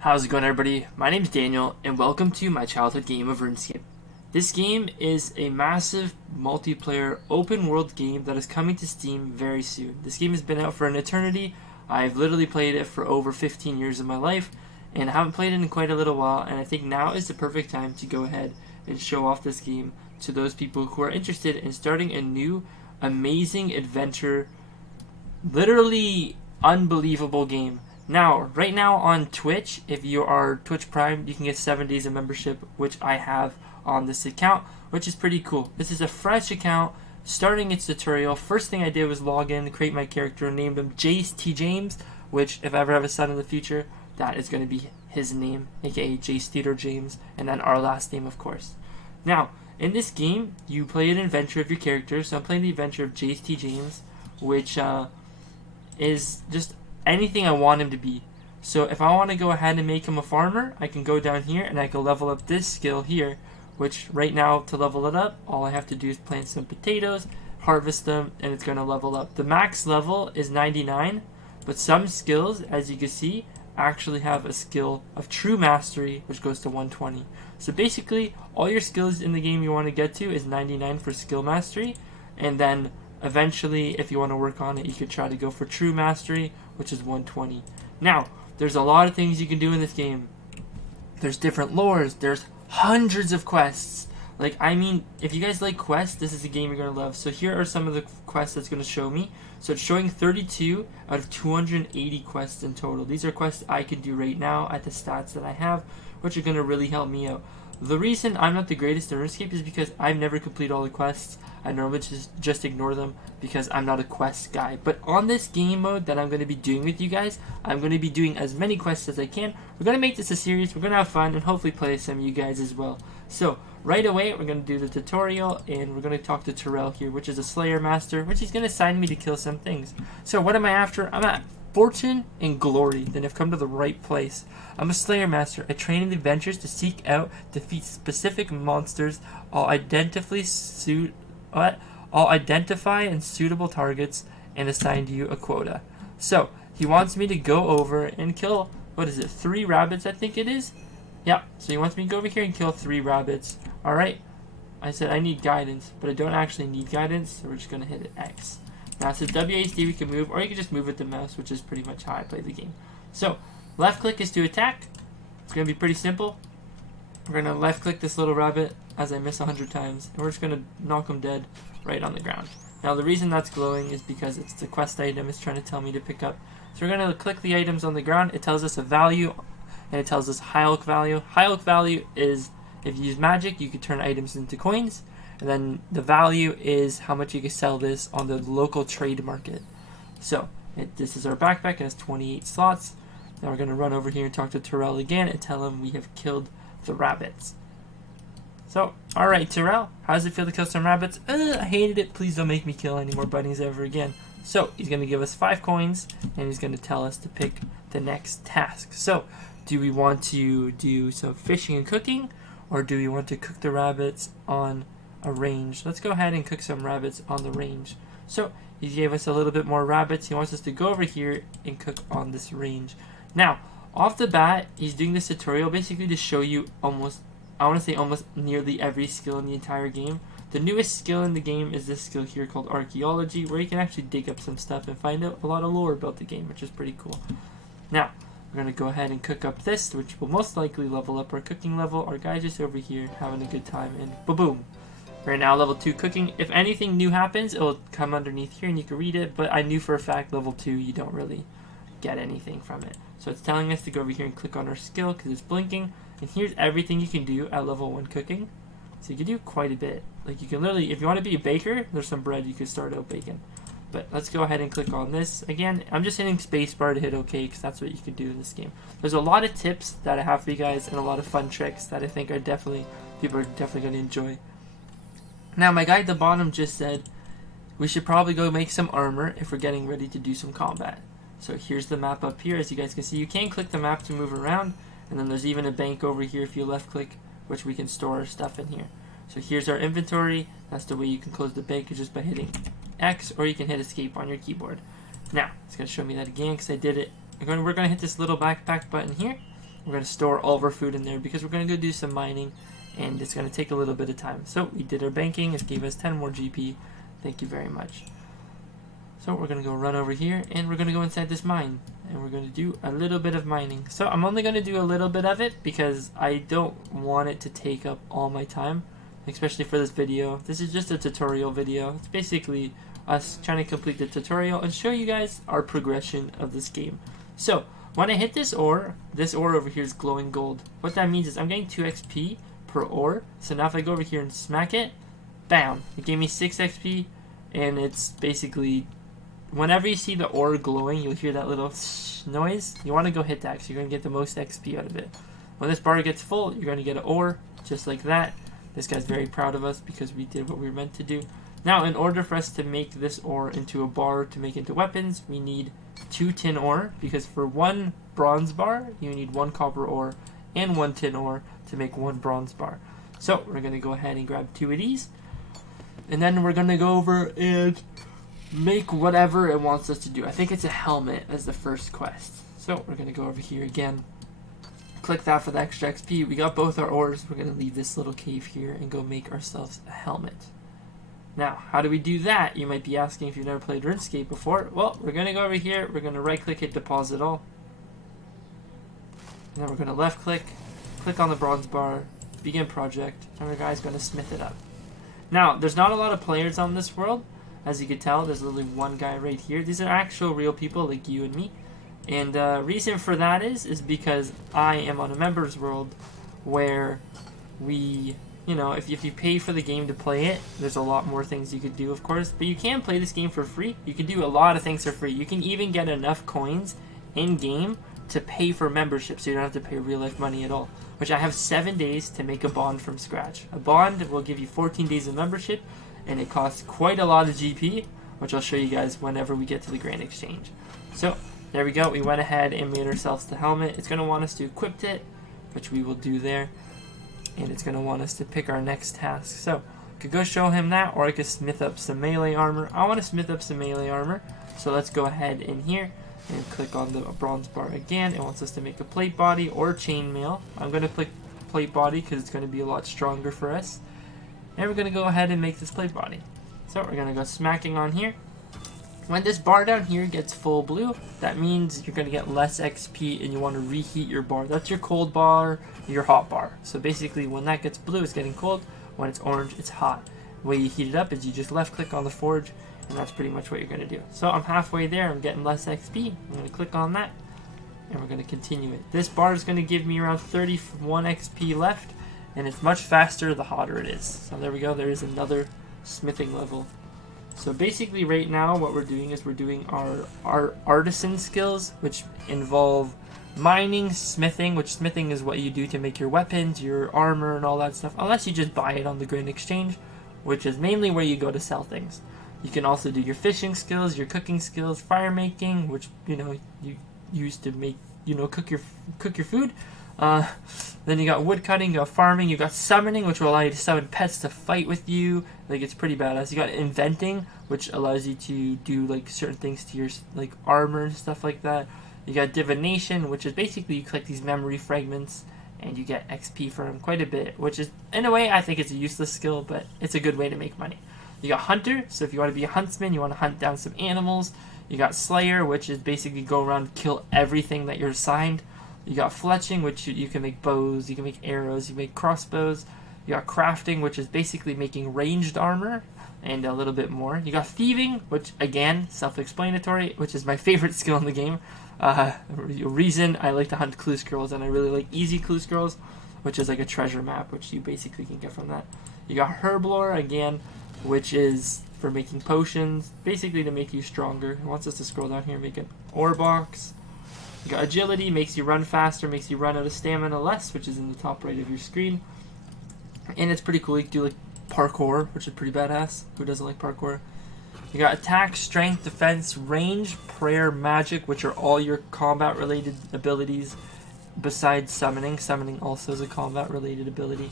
How's it going, everybody? My name's Daniel, and welcome to my childhood game of Runescape. This game is a massive multiplayer open world game that is coming to Steam very soon. This game has been out for an eternity. I've literally played it for over 15 years of my life, and I haven't played it in quite a little while, and I think now is the perfect time to go ahead and show off this game to those people who are interested in starting a new, amazing adventure, literally unbelievable game. Now, right now on Twitch, if you are Twitch Prime, you can get 7 days of membership, which I have on this account, which is pretty cool. This is a fresh account, starting its tutorial. First thing I did was log in, create my character, named him Jace T. James, which if I ever have a son in the future, that is going to be his name, aka Jace Theodore James, and then our last name, of course. Now, in this game, you play an adventure of your character, so I'm playing the adventure of Jace T. James, which is just anything I want him to be. So if I want to go ahead and make him a farmer, I can go down here and I can level up this skill here, which right now to level it up, all I have to do is plant some potatoes, harvest them, and it's going to level up. The max level is 99, but some skills, as you can see, actually have a skill of true mastery, which goes to 120. So basically, all your skills in the game you want to get to is 99 for skill mastery, and then eventually, if you want to work on it, you could try to go for true mastery, which is 120. Now, there's a lot of things you can do in this game. There's different lores. There's hundreds of quests. Like, I mean, if you guys like quests, this is a game you're going to love. So here are some of the quests that's going to show me. So it's showing 32 out of 280 quests in total. These are quests I can do right now at the stats that I have, which are going to really help me out. The reason I'm not the greatest in RuneScape is because I've never completed all the quests. I normally just ignore them because I'm not a quest guy. But on this game mode that I'm going to be doing with you guys, I'm going to be doing as many quests as I can. We're going to make this a series, we're going to have fun, and hopefully play some of you guys as well. So, right away, we're going to do the tutorial, and we're going to talk to Terrell here, which is a Slayer Master, which he's going to assign me to kill some things. So, what am I after? I'm at fortune and glory. Then I've come to the right place. I'm a Slayer Master. I train in adventures to seek out, defeat specific monsters. I'll identify and suitable targets and assign you a quota. So he wants me to go over and kill, what is it, 3 rabbits, I think it is? Yeah, so he wants me to go over here and kill 3 rabbits. Alright, I said I need guidance, but I don't actually need guidance, so we're just going to hit X. Now it says WASD we can move, or you can just move with the mouse, which is pretty much how I play the game. So, left click is to attack. It's going to be pretty simple. We're going to left click this little rabbit as I miss 100 times, and we're just going to knock him dead right on the ground. Now the reason that's glowing is because it's the quest item it's trying to tell me to pick up. So we're going to click the items on the ground. It tells us a value, and it tells us high oak value. High oak value is if you use magic, you can turn items into coins. And then the value is how much you can sell this on the local trade market. So this is our backpack. It has 28 slots. Now we're going to run over here and talk to Terrell again and tell him we have killed the rabbits. So, alright Terrell, how does it feel to kill some rabbits? I hated it. Please don't make me kill any more bunnies ever again. So he's going to give us 5 coins and he's going to tell us to pick the next task. So do we want to do some fishing and cooking, or do we want to cook the rabbits on a range? Let's go ahead and cook some rabbits on the range. So he gave us a little bit more rabbits. He wants us to go over here and cook on this range. Now, off the bat, he's doing this tutorial basically to show you almost nearly every skill in the entire game. The newest skill in the game is this skill here called Archaeology, where you can actually dig up some stuff and find out a lot of lore about the game, which is pretty cool. Now, we're going to go ahead and cook up this, which will most likely level up our cooking level. Our guy's just over here having a good time, and boom. We're now level 2 cooking. If anything new happens, it will come underneath here and you can read it, but I knew for a fact level 2 you don't really get anything from it. So it's telling us to go over here and click on our skill because it's blinking, and here's everything you can do at level 1 cooking. So you can do quite a bit. Like, you can literally, if you want to be a baker, there's some bread you can start out baking. But let's go ahead and click on this. Again, I'm just hitting spacebar to hit OK because that's what you can do in this game. There's a lot of tips that I have for you guys and a lot of fun tricks that I think are people are definitely going to enjoy. Now, my guy at the bottom just said we should probably go make some armor if we're getting ready to do some combat. So here's the map up here. As you guys can see, you can click the map to move around, and then there's even a bank over here if you left click, which we can store our stuff in here. So here's our inventory. That's the way you can close the bank, is just by hitting X, or you can hit escape on your keyboard. Now, it's going to show me that again because I did it. We're going to hit this little backpack button here, We're going to store all of our food in there because we're going to go do some mining, and it's going to take a little bit of time. So we did our banking. It gave us 10 more GP. Thank you very much. So we're going to go run over here, and we're going to go inside this mine, and we're going to do a little bit of mining. So I'm only going to do a little bit of it because I don't want it to take up all my time, especially for this video. This is just a tutorial video. It's basically us trying to complete the tutorial and show you guys our progression of this game. So when I hit this ore over here is glowing gold. What that means is I'm getting 2 XP per ore. So now if I go over here and smack it, bam, it gave me 6 XP, and it's basically, whenever you see the ore glowing, you'll hear that little noise. You want to go hit that because you're going to get the most XP out of it. When this bar gets full, you're going to get an ore just like that. This guy's very proud of us because we did what we were meant to do. Now, in order for us to make this ore into a bar to make into weapons, we need 2 tin ore, because for 1 bronze bar, you need 1 copper ore and 1 tin ore to make 1 bronze bar. So we're going to go ahead and grab 2 of these, and then we're going to go over and make whatever it wants us to do. I think it's a helmet as the first quest. So we're going to go over here again. Click that for the extra XP. We got both our ores. We're going to leave this little cave here and go make ourselves a helmet. Now, how do we do that? You might be asking if you've never played Runescape before. Well, we're going to go over here. We're going to right click, hit deposit all. And then we're going to left click, click on the bronze bar, begin project, and the guy's going to smith it up. Now, there's not a lot of players on this world. As you can tell, there's only 1 guy right here. These are actual real people like you and me. And reason for that is because I am on a members world where we, you know, if you pay for the game to play it, there's a lot more things you could do, of course. But you can play this game for free. You can do a lot of things for free. You can even get enough coins in-game to pay for membership, so you don't have to pay real-life money at all. Which I have 7 days to make a bond from scratch. A bond will give you 14 days of membership, and it costs quite a lot of GP, which I'll show you guys whenever we get to the Grand Exchange. So, there we go. We went ahead and made ourselves the helmet. It's going to want us to equip it, which we will do there. And it's going to want us to pick our next task. So, I could go show him that, or I could smith up some melee armor. I want to smith up some melee armor. So let's go ahead in here and click on the bronze bar again. It wants us to make a plate body or chainmail. I'm going to click plate body because it's going to be a lot stronger for us. And we're going to go ahead and make this plate body. So we're going to go smacking on here. When this bar down here gets full blue, that means you're going to get less XP and you want to reheat your bar. That's your cold bar, your hot bar. So basically when that gets blue, it's getting cold. When it's orange, it's hot. The way you heat it up is you just left click on the forge, and that's pretty much what you're going to do. So I'm halfway there. I'm getting less XP. I'm going to click on that, and we're going to continue it. This bar is going to give me around 31 XP left, and it's much faster the hotter it is. So there we go. There is another smithing level. So basically right now what we're doing is we're doing our artisan skills, which involve mining, smithing, which smithing is what you do to make your weapons, your armor, and all that stuff, unless you just buy it on the Grand Exchange, which is mainly where you go to sell things. You can also do your fishing skills, your cooking skills, fire making, which, you know, you use to make, you know, cook your food. Then you got wood cutting, you got farming, you got summoning, which will allow you to summon pets to fight with you. Like, it's pretty badass. You got inventing, which allows you to do like certain things to your like armor and stuff like that. You got divination, which is basically you collect these memory fragments and you get XP for them quite a bit, which is, in a way, I think it's a useless skill, but it's a good way to make money. You got hunter, so if you want to be a huntsman, you want to hunt down some animals. You got slayer, which is basically go around and kill everything that you're assigned. You got fletching, which you can make bows, you can make arrows, you make crossbows. You got crafting, which is basically making ranged armor and a little bit more. You got thieving, which, again, self-explanatory, which is my favorite skill in the game. Reason I like to hunt clue scrolls, and I really like easy clue scrolls, which is like a treasure map, which you basically can get from that. You got herblore, again, which is for making potions, basically to make you stronger. It wants us to scroll down here and make an ore box. You got agility, makes you run faster, makes you run out of stamina less, which is in the top right of your screen. And it's pretty cool. You can do like parkour, which is pretty badass. Who doesn't like parkour? You got attack, strength, defense, range, prayer, magic, which are all your combat related abilities besides summoning. Summoning also is a combat related ability.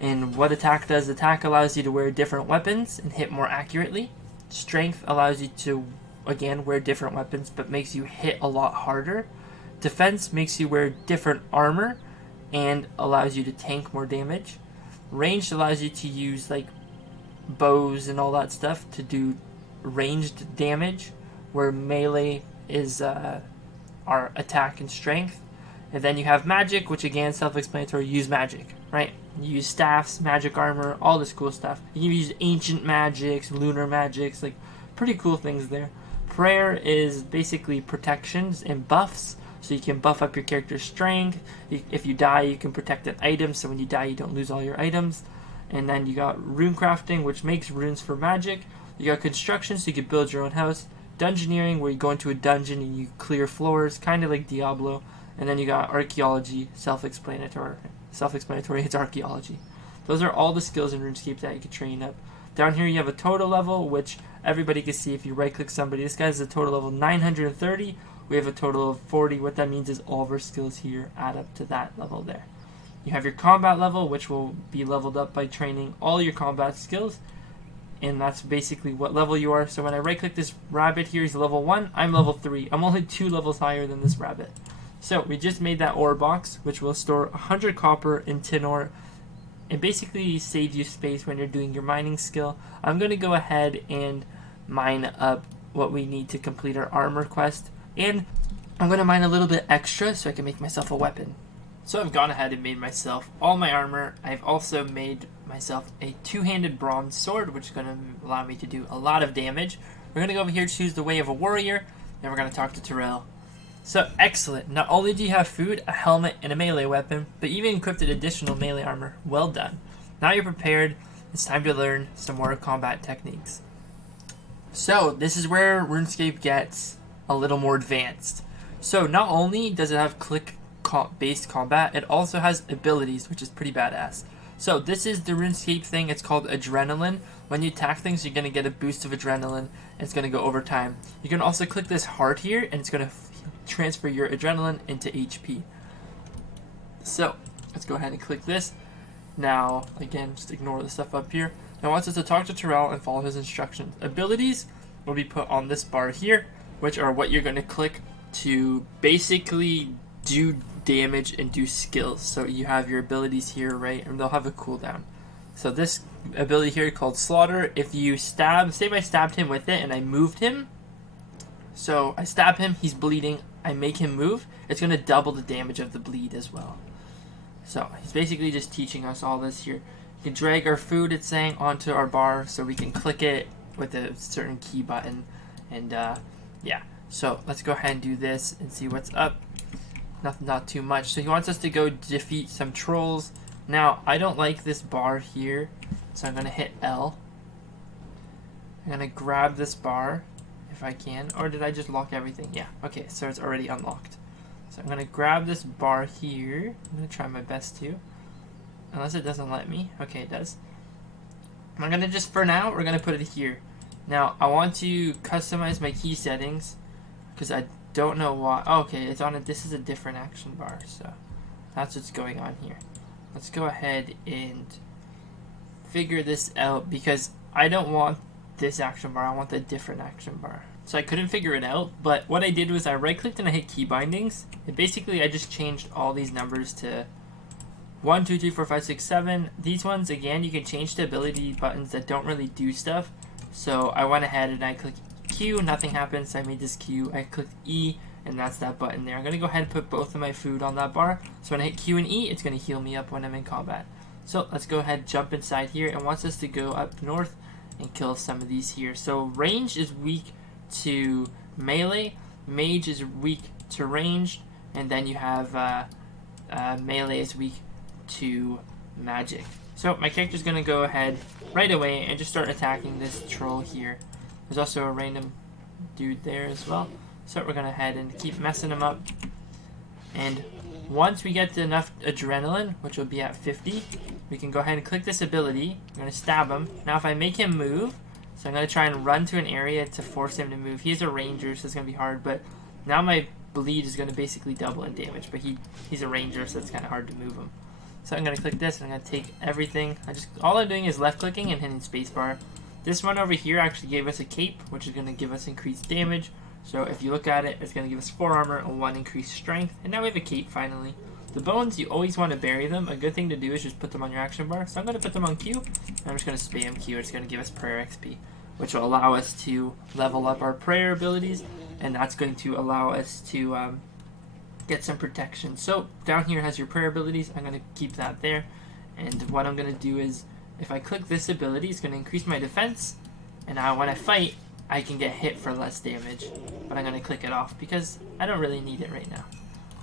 And what attack does, attack allows you to wear different weapons and hit more accurately. Strength allows you to, again, wear different weapons but makes you hit a lot harder. Defense makes you wear different armor and allows you to tank more damage. Ranged allows you to use like bows and all that stuff to do ranged damage, where melee is our attack and strength. And then you have magic, which again, self-explanatory, use magic, right? You use staffs, magic armor, all this cool stuff. You can use ancient magics, lunar magics, like pretty cool things there. Prayer is basically protections and buffs, so you can buff up your character's strength. If you die, you can protect an item, so when you die, you don't lose all your items. And then you got Rune Crafting, which makes runes for magic. You got Construction, so you can build your own house. Dungeoneering, where you go into a dungeon and you clear floors, kind of like Diablo. And then you got Archaeology, self-explanatory. Self-explanatory, it's Archaeology. Those are all the skills in RuneScape that you can train up. Down here you have a total level, which everybody can see if you right-click somebody. This guy's a total level 930. We have a total of 40. What that means is all of our skills here add up to that level there. You have your combat level, which will be leveled up by training all your combat skills. And that's basically what level you are. So when I right-click this rabbit here, he's level 1. I'm level 3. I'm only 2 levels higher than this rabbit. So we just made that ore box, which will store 100 copper in tin ore. It basically saves you space when you're doing your mining skill. I'm going to go ahead and mine up what we need to complete our armor quest. And I'm going to mine a little bit extra so I can make myself a weapon. So I've gone ahead and made myself all my armor. I've also made myself a two-handed bronze sword, which is going to allow me to do a lot of damage. We're going to go over here, choose the way of a warrior, and we're going to talk to Terrell. So, excellent. Not only do you have food, a helmet, and a melee weapon, but you even equipped additional melee armor. Well done. Now you're prepared. It's time to learn some more combat techniques. So, this is where RuneScape gets a little more advanced. So, not only does it have click-based combat, it also has abilities, which is pretty badass. So, this is the RuneScape thing. It's called Adrenaline. When you attack things, you're going to get a boost of adrenaline, and it's going to go over time. You can also click this heart here, and it's going to transfer your adrenaline into HP. So let's go ahead and click this. Now again, just ignore the stuff up here. Now it wants us to talk to Terrell and follow his instructions. Abilities will be put on this bar here, which are what you're going to click to basically do damage and do skills. So you have your abilities here, right, and they'll have a cooldown. So this ability here called Slaughter, if you stab, say if I stabbed him with it and I moved him, so I stab him, he's bleeding, I make him move, it's going to double the damage of the bleed as well. So he's basically just teaching us all this here. You can drag our food, it's saying, onto our bar so we can click it with a certain key button. And yeah, so let's go ahead and do this and see what's up. Not too much. So he wants us to go defeat some trolls. Now, I don't like this bar here, so I'm going to hit L. I'm going to grab this bar if I can, or did I just lock everything? Yeah, okay, so it's already unlocked. So I'm going to grab this bar here. I'm going to try my best to, unless it doesn't let me. Okay, it does. I'm going to just, for now, we're going to put it here. Now, I want to customize my key settings, because I don't know why. Oh, okay, it's on this is a different action bar, so that's what's going on here. Let's go ahead and figure this out, because I don't want this action bar, I want the different action bar. So I couldn't figure it out, but what I did was I right clicked and I hit key bindings, and basically I just changed all these numbers to 1, 2, 3, 4, 5, 6, 7. These ones, again, you can change to ability buttons that don't really do stuff. So I went ahead and I clicked Q, nothing happens, so I made this Q. I clicked E, and that's that button there. I'm going to go ahead and put both of my food on that bar, so when I hit Q and E, it's going to heal me up when I'm in combat. So let's go ahead and jump inside here, and wants us to go up north and kill some of these here. So range is weak to melee, mage is weak to ranged, and then you have melee is weak to magic. So my character's going to go ahead right away and just start attacking this troll here. There's also a random dude there as well. So we're going to head and keep messing him up. And once we get to enough adrenaline, which will be at 50, we can go ahead and click this ability. I'm going to stab him. Now if I make him move, so I'm going to try and run to an area to force him to move. He's a ranger, so it's going to be hard, but now my bleed is going to basically double in damage, but he's a ranger, so it's kind of hard to move him. So I'm going to click this, and I'm going to take everything. All I'm doing is left clicking and hitting spacebar. This one over here actually gave us a cape, which is going to give us increased damage. So if you look at it, it's going to give us 4 armor and 1 increased strength. And now we have a cape finally. The bones, you always want to bury them. A good thing to do is just put them on your action bar. So I'm going to put them on Q. And I'm just going to spam Q. It's going to give us prayer XP, which will allow us to level up our prayer abilities. And that's going to allow us to get some protection. So down here has your prayer abilities. I'm going to keep that there. And what I'm going to do is, if I click this ability, it's going to increase my defense. And now when I fight, I can get hit for less damage. But I'm going to click it off because I don't really need it right now.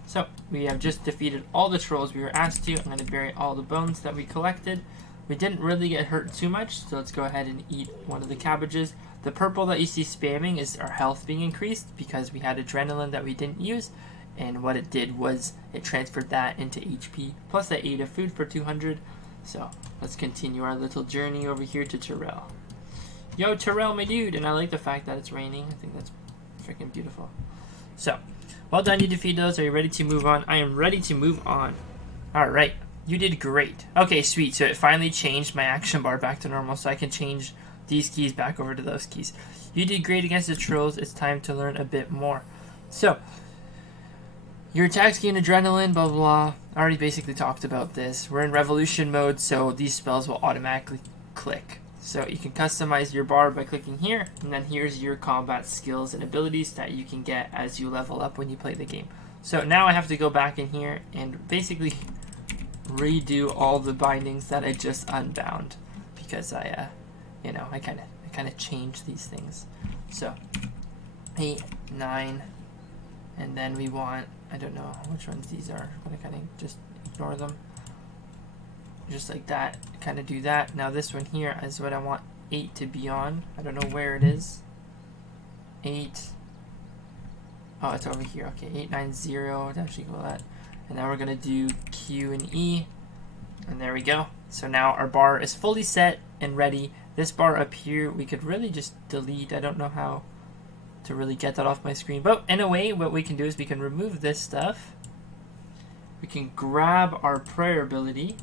So we have just defeated all the trolls we were asked to. I'm going to bury all the bones that we collected. We didn't really get hurt too much, so let's go ahead and eat one of the cabbages. The purple that you see spamming is our health being increased because we had adrenaline that we didn't use. And what it did was it transferred that into HP. Plus I ate a food for 200. So let's continue our little journey over here to Terrell. Yo, Terrell, my dude. And I like the fact that it's raining. I think that's freaking beautiful. So, well done, you defeat those. Are you ready to move on? I am ready to move on. Alright, you did great. Okay, sweet. So it finally changed my action bar back to normal, so I can change these keys back over to those keys. You did great against the trolls. It's time to learn a bit more. So, your attacks gain adrenaline, blah, blah, blah. I already basically talked about this. We're in revolution mode, so these spells will automatically click. So you can customize your bar by clicking here, and then here's your combat skills and abilities that you can get as you level up when you play the game. So now I have to go back in here and basically redo all the bindings that I just unbound because I kind of changed these things. So 8, 9, and then we want, I don't know which ones these are. I'm gonna kind of just ignore them. Just like that, kind of do that. Now this one here is what I want 8 to be on. I don't know where it is. 8. Oh, it's over here. Okay, 8, 9, 0. It actually go that. And now we're gonna do Q and E. And there we go. So now our bar is fully set and ready. This bar up here, we could really just delete. I don't know how to really get that off my screen. But in a way, what we can do is we can remove this stuff. We can grab our prayer ability.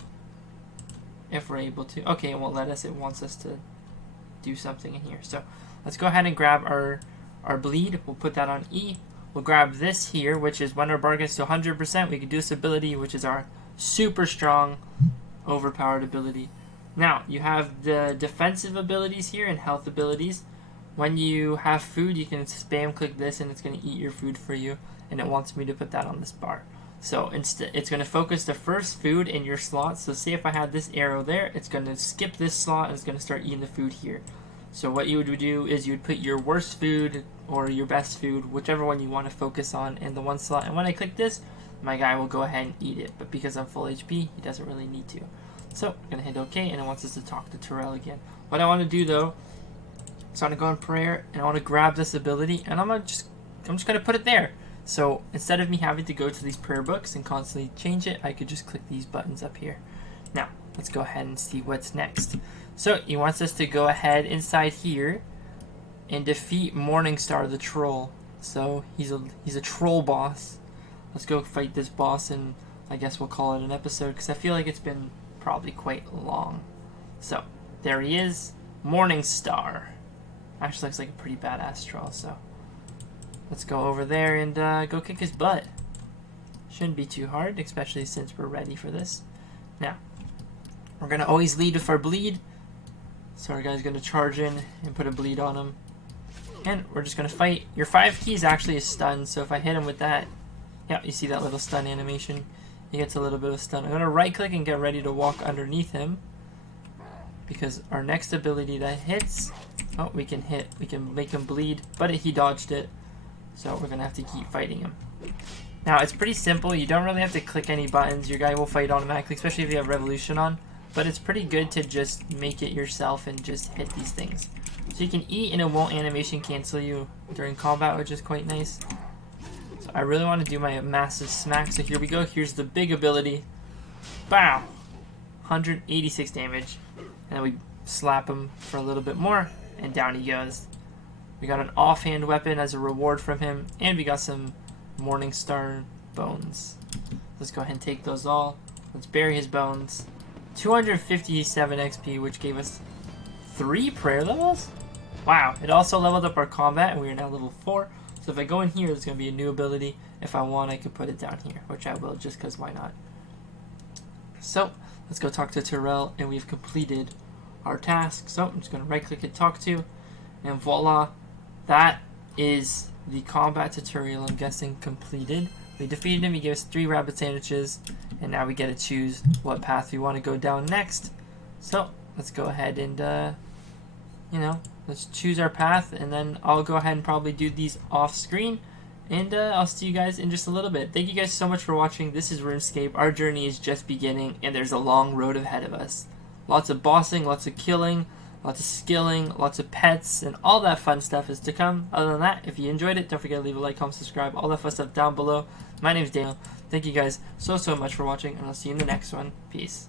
If we're able to. Okay, it won't let us. It wants us to do something in here. So let's go ahead and grab our bleed. We'll put that on E. We'll grab this here, which is when our bar gets to 100%, we can do this ability, which is our super strong, overpowered ability. Now, you have the defensive abilities here and health abilities. When you have food, you can spam click this and it's going to eat your food for you. And it wants me to put that on this bar. So instead, it's going to focus the first food in your slot. So say if I had this arrow there, it's going to skip this slot and it's going to start eating the food here. So what you would do is you would put your worst food or your best food, whichever one you want to focus on, in the one slot. And when I click this, my guy will go ahead and eat it. But because I'm full HP, he doesn't really need to. So I'm going to hit OK, and it wants us to talk to Terrell again. What I want to do though, so I'm going to go in prayer, and I want to grab this ability, and I'm just going to put it there. So instead of me having to go to these prayer books and constantly change it, I could just click these buttons up here. Now, let's go ahead and see what's next. So he wants us to go ahead inside here and defeat Morningstar the Troll. So he's a troll boss. Let's go fight this boss, and I guess we'll call it an episode because I feel like it's been probably quite long. So there he is, Morningstar. Actually looks like a pretty badass troll, so let's go over there and go kick his butt. Shouldn't be too hard, especially since we're ready for this. Now, we're going to always lead with our bleed. So our guy's going to charge in and put a bleed on him. And we're just going to fight. Your 5 keys actually is stun, so if I hit him with that, yeah, you see that little stun animation? He gets a little bit of stun. I'm going to right click and get ready to walk underneath him. Because our next ability that hits, oh, we can make him bleed, but he dodged it. So we're going to have to keep fighting him. Now, it's pretty simple. You don't really have to click any buttons. Your guy will fight automatically, especially if you have Revolution on. But it's pretty good to just make it yourself and just hit these things. So you can eat and it won't animation cancel you during combat, which is quite nice. So I really want to do my massive smack. So here we go. Here's the big ability. Bow! 186 damage. And then we slap him for a little bit more, and down he goes. We got an offhand weapon as a reward from him, and we got some Morningstar bones. Let's go ahead and take those all. Let's bury his bones. 257 XP, which gave us 3 prayer levels? Wow, it also leveled up our combat, and we are now level 4. So if I go in here, there's going to be a new ability. If I want, I could put it down here, which I will just because why not. So let's go talk to Terrell, and we've completed our task. So I'm just going to right click and talk to, and voila, that is the combat tutorial, I'm guessing, completed. We defeated him, he gave us 3 rabbit sandwiches, and now we get to choose what path we want to go down next. So let's go ahead and let's choose our path, and then I'll go ahead and probably do these off screen, and I'll see you guys in just a little bit. Thank you guys so much for watching. This is RuneScape. Our journey is just beginning, and there's a long road ahead of us. Lots of bossing, lots of killing, lots of skilling, lots of pets, and all that fun stuff is to come. Other than that, if you enjoyed it, don't forget to leave a like, comment, subscribe, all that fun stuff down below. My name is Daniel. Thank you guys so much for watching, and I'll see you in the next one. Peace.